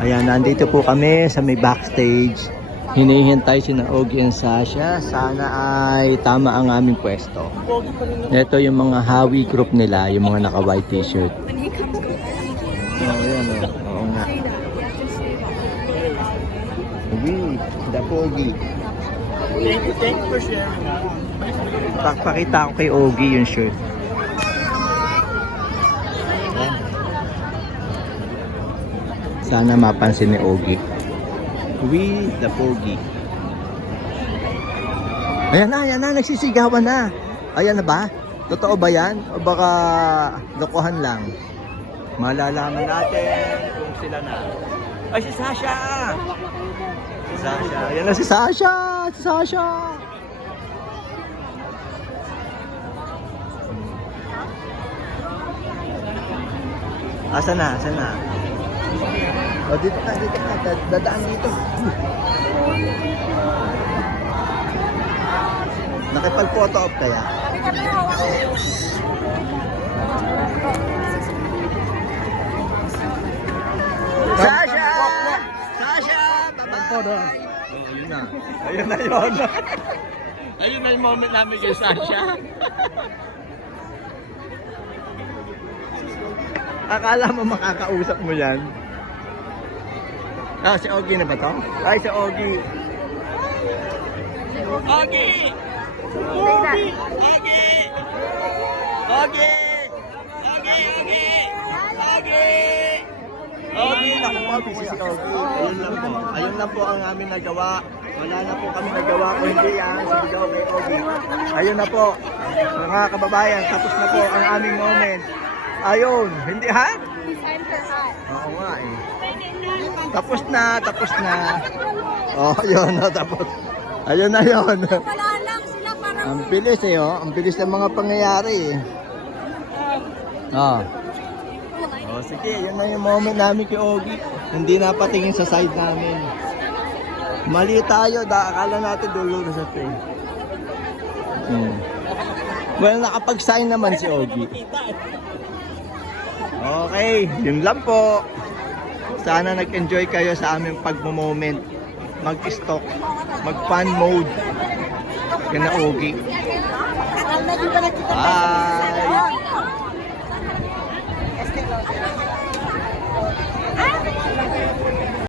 Ayan, nandito po kami sa may backstage. Hinihintay si na Ogie and Sasha. Sana ay tama ang aming pwesto. Ito yung mga Hawi group nila, yung mga naka-white t-shirt. Oh, yan o. Oo nga. Ogie, the Ogie. Thank you for sharing. Pakita ko kay Ogie yung shirt. Ayan. Sana mapansin ni Ogie. We the Pogi. Ayan na, nagsisigawan na. Ayan na ba? Totoo ba yan? O baka lokohan lang? Malalaman natin kung sila na. Ay, si Sasha! Si Sasha. Ayan na si Sasha! Si Sasha! Asa na? Asa na? O, dito ka. Dadaan dito. Nakipag-photo op kaya? Sasha! Sasha! Bye-bye! Ayun na. Ayun na yun. Ayun na yung moment namin kay Sasha. Akala mo makakausap mo yan? Ah, si Ogie na ba to? Ay, si Ogie. Ogie! Ogie! Ogie! Ogie! Ogie! Ogie! Ogie! Ogie! Naku po, busy si Ogie. Ayun lang po ang aming nagawa. Wala na po kami nagawa kung hindi yan. Sigaw kay Ogie. Ayun na po. Mga kababayan, tapos na po ang aming moment. Ayun, hindi ha? Oo nga eh. Tapos na. Oh, yun na, tapos. Ayun na yun. Wala lang sila parang... Ang bilis eh, oh. Ang bilis ng mga pangyayari eh. Oh. Oh, sige, yun na yung moment namin kay Ogie. Hindi na patingin sa side namin. Mali tayo, akala natin dulo na sa tayo. Well, nakapag-sign naman si Ogie. Okay, yun lang po. Sana nag-enjoy kayo sa aming pagmo-moment. Mag-stock, mag-fun mode. Yan na Ogie. Bye!